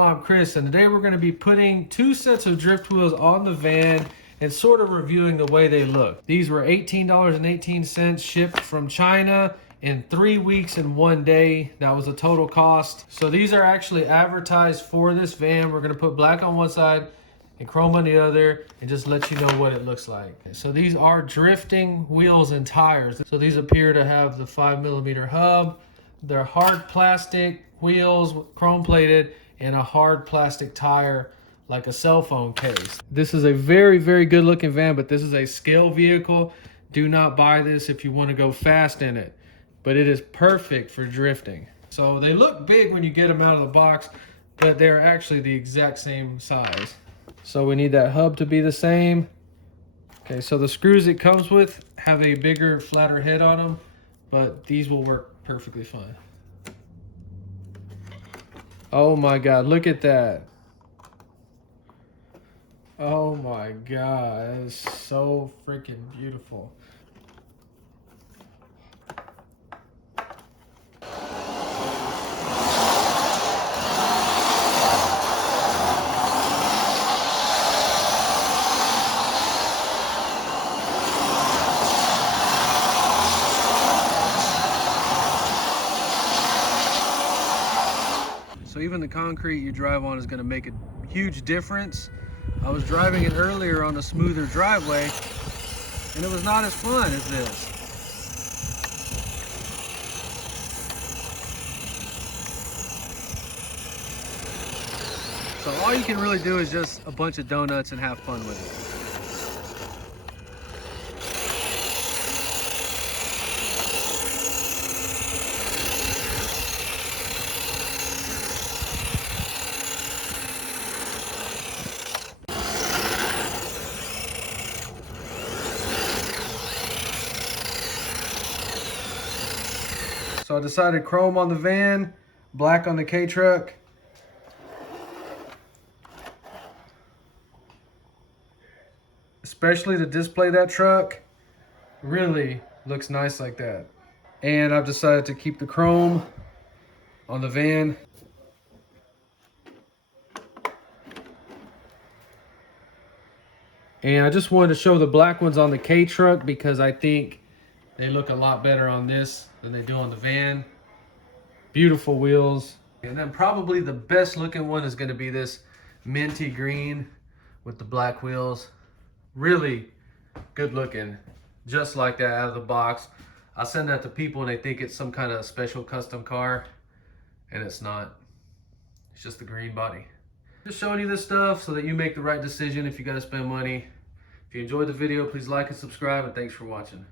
I'm Chris, and today we're going to be putting 2 sets of drift wheels on the van and sort of reviewing the way they look. These were $18.18 shipped from China in 3 weeks and 1 day. That was a total cost. So these are actually advertised for this van. We're going to put black on one side and chrome on the other and just let you know what it looks like. So these are drifting wheels and tires. So these appear to have the 5mm hub. They're hard plastic wheels, chrome plated, and a hard plastic tire like a cell phone case. This is a very, very good looking van, but this is a scale vehicle. Do not buy this if you want to go fast in it, but it is perfect for drifting. So they look big when you get them out of the box, but they're actually the exact same size. So we need that hub to be the same. Okay, so the screws it comes with have a bigger, flatter head on them, but these will work perfectly fine. Oh my God, look at that. Oh my God, that is so freaking beautiful. So even the concrete you drive on is going to make a huge difference. I was driving it earlier on a smoother driveway, and it was not as fun as this. So all you can really do is just a bunch of donuts and have fun with it. So I decided chrome on the van, black on the K-truck. Especially to display that truck, really looks nice like that. And I've decided to keep the chrome on the van. And I just wanted to show the black ones on the K-truck because I think they look a lot better on this than they do on the van. Beautiful wheels. And then probably the best looking one is going to be this minty green with the black wheels. Really good looking, just like that out of the box. I send that to people and they think it's some kind of special custom car, and it's not. It's just the green body. Just showing you this stuff so that you make the right decision if you got to spend money. If you enjoyed the video, please like and subscribe, and thanks for watching.